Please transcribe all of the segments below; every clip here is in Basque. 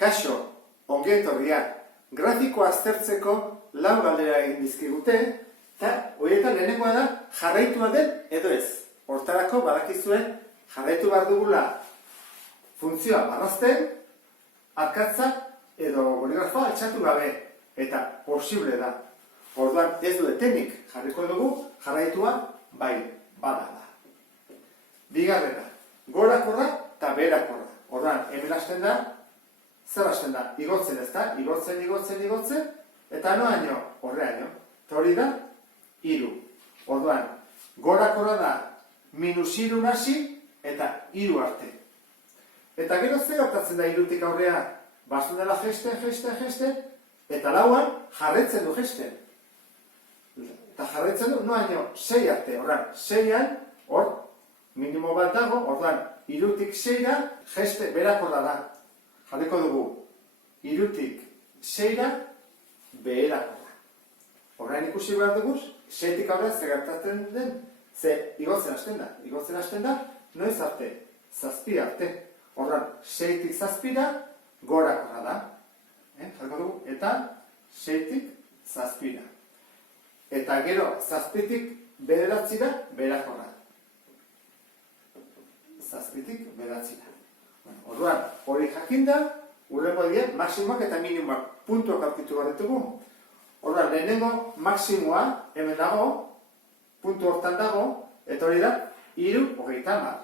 Kaixo, ongi etorriak, grafikoa aztertzeko lau galdera egin dizkigute, eta horietan lehenengoa da jarraitua den edo ez. Hortarako badakizue jarraitu behar dugula funtzioa marrazten, arkatza edo boligrafoa altxatu gabe, eta posible da. Orduan ez du etenik jarriko dugu, jarraitua bai, bada da. Bigarrena, gorakorra eta beherakorra. Orduan, hemen hasten da, zer hasten da? Igotzen ez da, igotzen, eta noaino, horreaino. Eta hori da, 3. Orduan, gorakorra da, -3 hasi eta 3 arte. Eta gero zer gertatzen da 3tik aurrea? Bazen dela jesten, eta 4an jarretzen du jesten. Eta jarretzen du, noaino, 6 arte. Orduan, 6an, hor, minimo bat dago, orduan, 3tik 6ra, jeste beherakorra da. Jarriko dugu, 3tik 6ra, beherakorra. Horrein ikusi behar dugu, 6tik aurrea zer gertatzen den, ze igotzen hasten da, noiz arte, 7 arte. Orduan, 6tik 7ra, gorakorra da. Jarriko dugu, eta 6tik 7ra. Eta gero, 7tik 9ra, beherakorra. 7tik 9ra. Orduan, hori jakinda, urrengo dira, maksimoak eta minimoak puntuak aurkitu behar ditugu. Orduan, lehenengo maksimoa, hemen dago, puntu hortan dago, eta hori da, 330.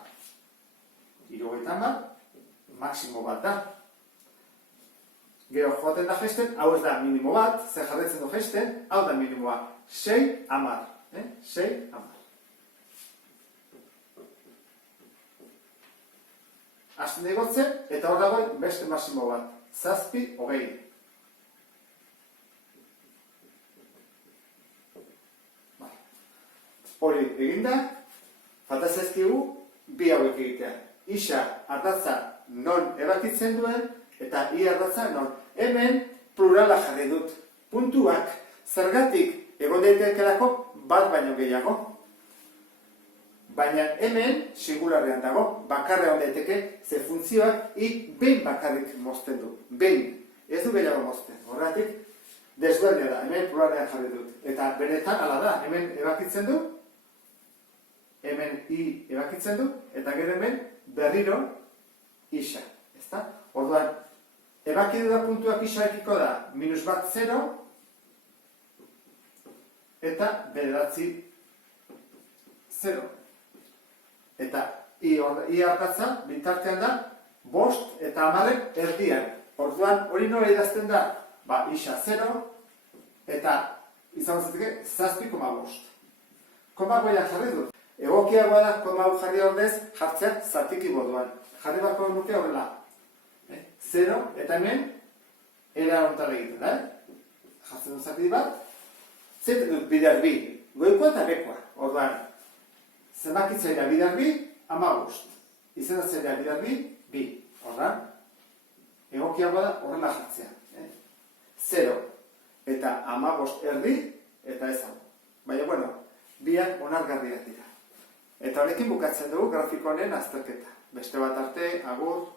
330, maksimo bat da. Gero joaten da jesten, hau ez da minimo bat, zer jarretzen du jesten, hau da minimoa, 6 10. 6 10. Hasten egotzen, eta hor dago beste maksimo bat, 720. Hori eginda, falta zaizkigu bi hauek egitea. Isa ardatza non ebakitzen duen, eta i ardatza non. Hemen plurala jarri dut. Puntuak zergatik egon daitekelako bat baino gehiago. Baina hemen singularrean dago, bakarrean daiteke, ze funtzioak i behin bakarrik mozten du. Behin, ez du gehiago mozten. Horregatik, desberdina da, hemen pluralean jarri dut. Eta benetan, ala da, hemen ebakitzen du, hemen i ebakitzen du, eta gero hemen berriro isa. Ezta? Orduan, ebakidu da puntuak isa ekiko da, -1 0, eta 9 0. Eta i hartatza, bintartean da, 5 eta 10 erdian. Orduan, hori nola idazten da? Isa 0, eta izan zeteke 7,5. Koma goian jarri dut. Egokiagoa da, koma hau jarri ordez, jartzea zatiki moduan. Jarri bako nuke horrela. 0, eta hemen, era honetan egiten da. Jartzen dut zati bat. Zaten dut bider bi, goikoa eta bekoa. Orduan, zenbakitzailea bider bi, 15. Izendatzailea bider bi, 2. Orduan, egokiagoa da horrela jartzea. 0 eta 15 erdi, eta ez hau. Baina, bueno, biak onargarriak dira. Eta honekin bukatzen dugu grafiko honen azterketa. Beste bat arte, agur.